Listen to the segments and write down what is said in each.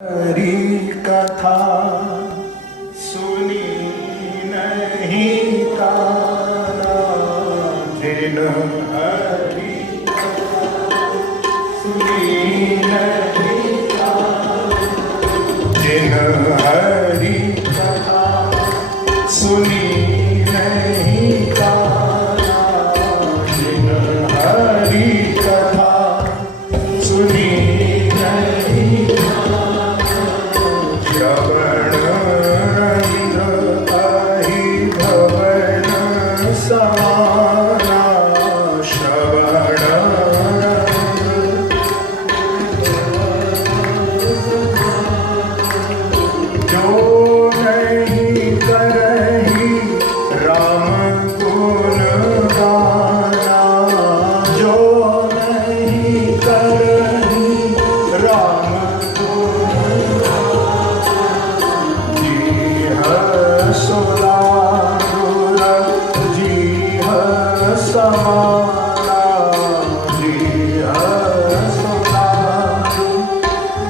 हरी कथा सुनी नहीं काना, जिन हरी कथा सुनी नहीं काना, जिन हरी कथा सुनी नहीं काना, जिन हरी कथा सुनी नहीं श्रवण रंध्र आहि भवन समाना, श्रवण जो नहीं करही राम गुण गाना, जो नहीं करही राम समाना,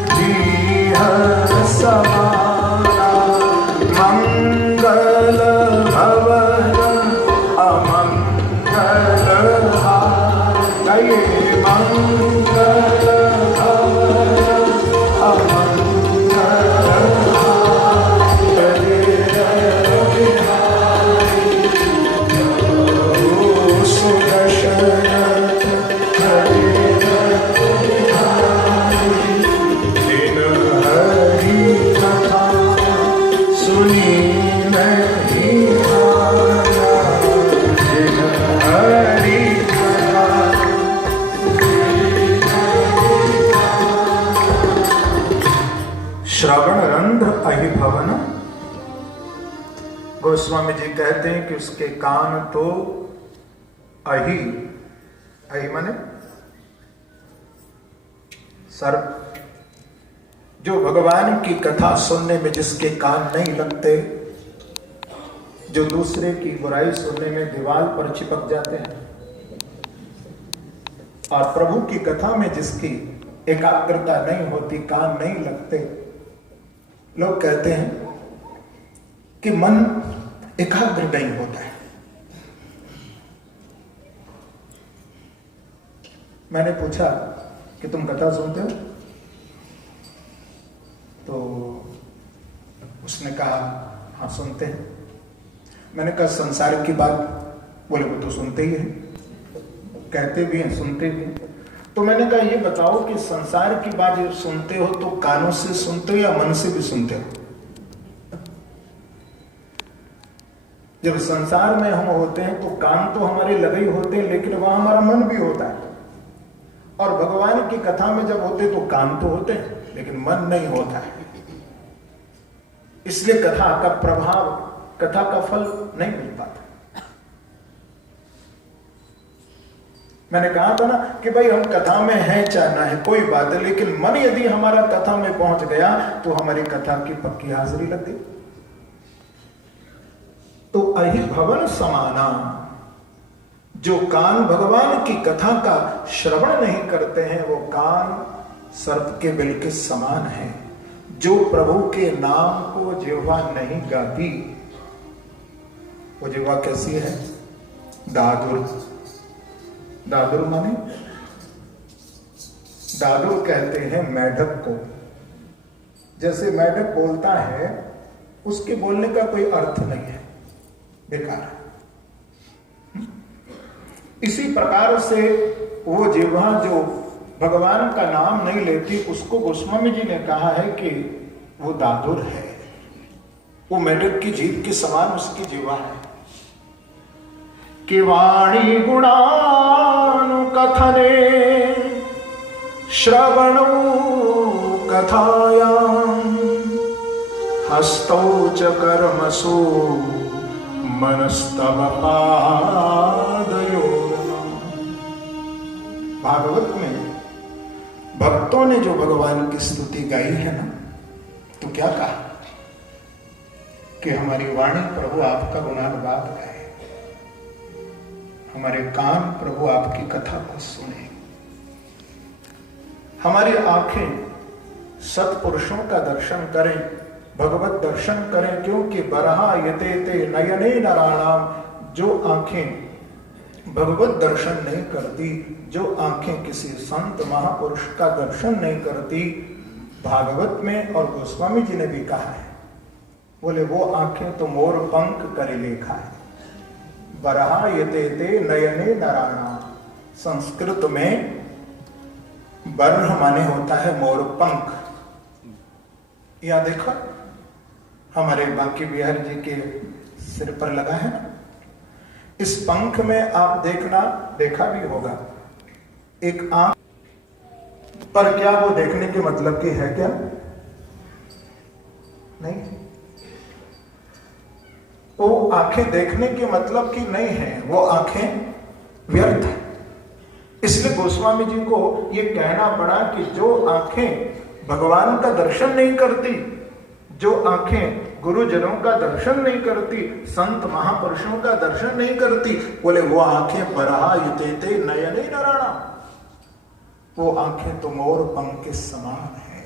जीह समाना, मंगल भवन अमंगल हाय, मंगल भवन अमंगल श्रवण रंध्र अहि भवन। गोस्वामी जी कहते हैं कि उसके कान तो अहि, अहि माने सर्प, जो भगवान की कथा सुनने में जिसके कान नहीं लगते, जो दूसरे की बुराई सुनने में दीवार पर चिपक जाते हैं, और प्रभु की कथा में जिसकी एकाग्रता नहीं होती, कान नहीं लगते, लोग कहते हैं कि मन एकाग्र नहीं होता है। मैंने पूछा कि तुम कथा सुनते हो? तो उसने कहा हाँ सुनते हैं। मैंने कहा संसार की बात? बोले वो तो सुनते ही हैं, कहते भी हैं, सुनते भी हैं। तो मैंने कहा ये बताओ कि संसार की बात जब सुनते हो तो कानों से सुनते हो या मन से भी सुनते हो? जब संसार में हम होते हैं तो कान तो हमारे लगे ही होते हैं, लेकिन वहां हमारा मन भी होता है। और भगवान की कथा में जब होते तो कान तो होते हैं लेकिन मन नहीं होता है। इसलिए कथा का प्रभाव, कथा का फल नहीं मिल पाता। मैंने कहा था ना कि भाई हम कथा में हैं चाहे ना है कोई बात है, लेकिन मन यदि हमारा कथा में पहुंच गया तो हमारी कथा की पक्की हाजिरी लग गई। तो अहि भवन समाना, जो कान भगवान की कथा का श्रवण नहीं करते हैं वो कान सर्प के बिल के समान है। जो प्रभु के नाम को जिह्वा नहीं गाती, वो जिह्वा कैसी है? दादुर। दादुर माने, दादुर कहते हैं मेढक को। जैसे मेढक बोलता है उसके बोलने का कोई अर्थ नहीं है, बेकार। इसी प्रकार से वो जिह्वा जो भगवान का नाम नहीं लेती, उसको गोस्वामी जी ने कहा है कि वो दादुर है। वो मेढक की जीभ के समान उसकी जिह्वा है। कि वाणी गुणानुकथने श्रवणो कथायां हस्तौ च कर्मसु मनस्तव पादयो। भागवत में भक्तों ने जो भगवान की स्तुति गाई है ना, तो क्या कहा कि हमारी वाणी प्रभु आपका गुणानुवाद गाए, हमारे कान प्रभु आपकी कथा को सुने, हमारी आंखें सत्पुरुषों का दर्शन करें, भगवत दर्शन करें, क्योंकि बरहा यते ते नयने नराणाम, जो आंखें भगवत दर्शन नहीं करती, जो आंखें किसी संत महापुरुष का दर्शन नहीं करती, भागवत में और गोस्वामी जी ने भी कहा है, बोले वो आंखें तो मोर पंख करे लेखा है। बरहा यते ते नयने नराणाम, संस्कृत में बरह माने होता है मोर पंख। या देखो हमारे बांके बिहारी जी के सिर पर लगा है ना, इस पंख में आप देखा भी होगा एक आंख, पर क्या वो देखने के मतलब की है क्या? नहीं, वो आंखें देखने के मतलब की नहीं है, वो आंखें व्यर्थ है। इसलिए गोस्वामी जी को ये कहना पड़ा कि जो आंखें भगवान का दर्शन नहीं करती, जो आंखें गुरुजनों का दर्शन नहीं करती, संत महापुरुषों का दर्शन नहीं करती, बोले वो आंखें बरहा यते नयने नराणाम, वो आंखें तो मोर पंख के समान है।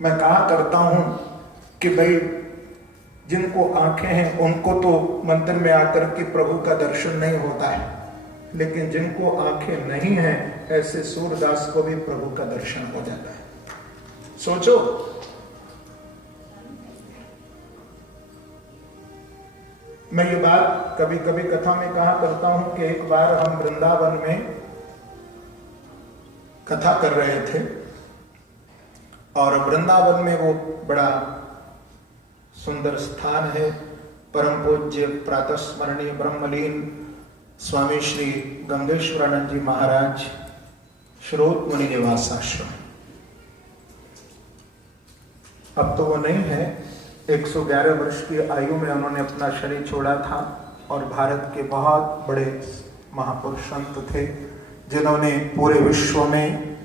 मैं कहा करता हूं कि भाई जिनको आंखें हैं उनको तो मंदिर में आकर के प्रभु का दर्शन नहीं होता है, लेकिन जिनको आंखें नहीं हैं ऐसे सूरदास को भी प्रभु का दर्शन हो जाता है। सोचो, मैं ये बात कभी कभी कथा में कहा करता हूं कि एक बार हम वृंदावन में कथा कर रहे थे और वृंदावन में वो बड़ा सुंदर स्थान है, परम पूज्य प्रातः स्मरणीय ब्रह्मलीन स्वामी श्री गंगेश्वरानंद जी महाराज श्रोत मुनि निवास आश्रम। अब तो वो नहीं है, 111 वर्ष की आयु में उन्होंने अपना शरीर छोड़ा था और भारत के बहुत बड़े महापुरुष संत थे जिन्होंने पूरे विश्व में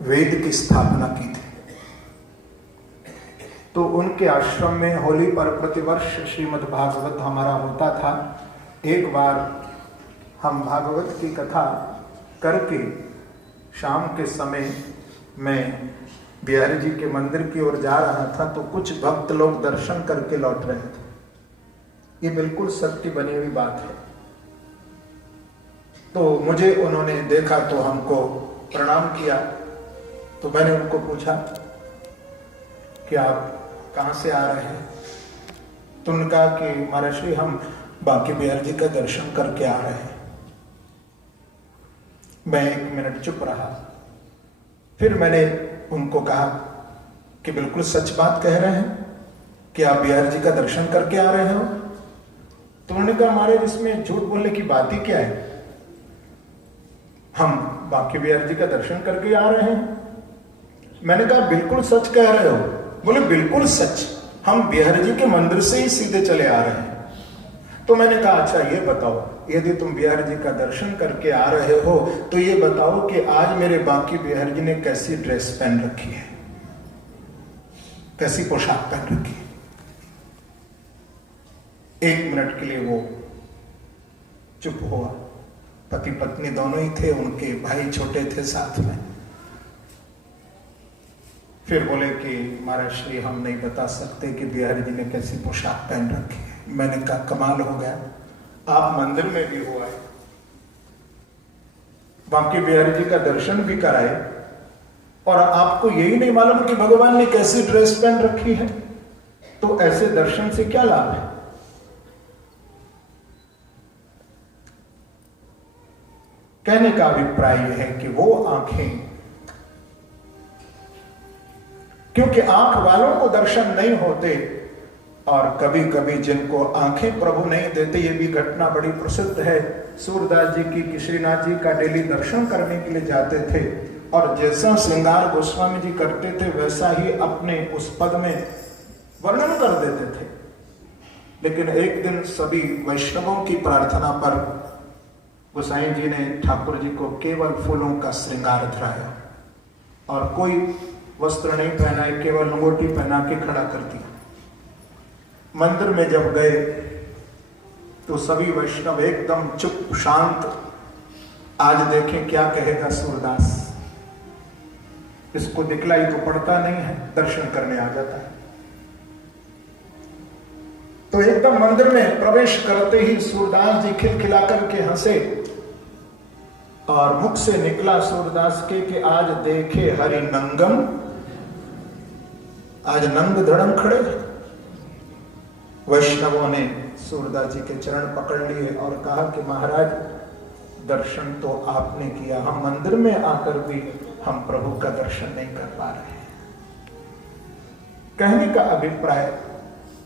वेद की स्थापना की थी। तो उनके आश्रम में होली पर प्रतिवर्ष श्रीमद् भागवत हमारा होता था। एक बार हम भागवत की कथा करके शाम के समय मैं बिहारी जी के मंदिर की ओर जा रहा था तो कुछ भक्त लोग दर्शन करके लौट रहे थे। ये बिल्कुल सत्य बनी हुई बात है। तो मुझे उन्होंने देखा तो हमको प्रणाम किया। तो मैंने उनको पूछा कि आप कहां से आ रहे हैं? तो उन्होंने कहा कि महाराज श्री हम बांके बिहारी जी का दर्शन करके आ रहे हैं। मैं 1 मिनट चुप रहा। फिर मैंने उनको कहा कि बिल्कुल सच बात कह रहे हैं कि आप बिहारी जी का दर्शन करके आ रहे हो? तो उन्होंने कहा महाराज इसमें झूठ बोलने की बात ही क्या है, हम बांके बिहारी जी का दर्शन करके आ रहे हैं। मैंने कहा बिल्कुल सच कह रहे हो? बोले बिल्कुल सच, हम बिहारी जी के मंदिर से ही सीधे चले आ रहे हैं। तो मैंने कहा अच्छा ये बताओ, यदि तुम बिहारी जी का दर्शन करके आ रहे हो तो ये बताओ कि आज मेरे बांके बिहारी जी ने कैसी ड्रेस पहन रखी है, कैसी पोशाक पहन रखी है। 1 मिनट के लिए वो चुप हुआ। पति पत्नी दोनों ही थे, उनके भाई छोटे थे साथ में। फिर बोले कि महाराज श्री हम नहीं बता सकते कि बिहारी जी ने कैसी पोशाक पहन रखी है। मैंने कहा कमाल हो गया, आप मंदिर में भी हो आए, बांके बिहारी जी का दर्शन भी कराए और आपको यही नहीं मालूम कि भगवान ने कैसी ड्रेस पहन रखी है। तो ऐसे दर्शन से क्या लाभ है? कहने का अभिप्राय यह है कि वो आंखें, क्योंकि आंख वालों को दर्शन नहीं होते और कभी कभी जिनको आंखें प्रभु नहीं देते, ये भी घटना बड़ी प्रसिद्ध है। सूरदास जी की श्रीनाथ जी का डेली दर्शन करने के लिए जाते थे और जैसा श्रृंगार गोस्वामी जी करते थे वैसा ही अपने उस पद में वर्णन कर देते थे। लेकिन एक दिन सभी वैष्णवों की प्रार्थना पर गोसाई जी ने ठाकुर जी को केवल फूलों का श्रृंगार धराया और कोई वस्त्र नहीं पहनाए, केवल लंगोटी पहना के खड़ा कर दिया। मंदिर में जब गए तो सभी वैष्णव एकदम चुप शांत आज देखें क्या कहेगा सूरदास। इसको दिखलाई तो पड़ता नहीं है, दर्शन करने आ जाता है। तो एकदम मंदिर में प्रवेश करते ही सूरदास जी खिलखिला करके हंसे और मुख से निकला सूरदास के कि आज देखे हरि नंगम, आज नंग धड़म खड़े। वैष्णवों ने सूरदास जी के चरण पकड़ लिए और कहा कि महाराज दर्शन तो आपने किया, हम मंदिर में आकर भी हम प्रभु का दर्शन नहीं कर पा रहे हैं। कहने का अभिप्राय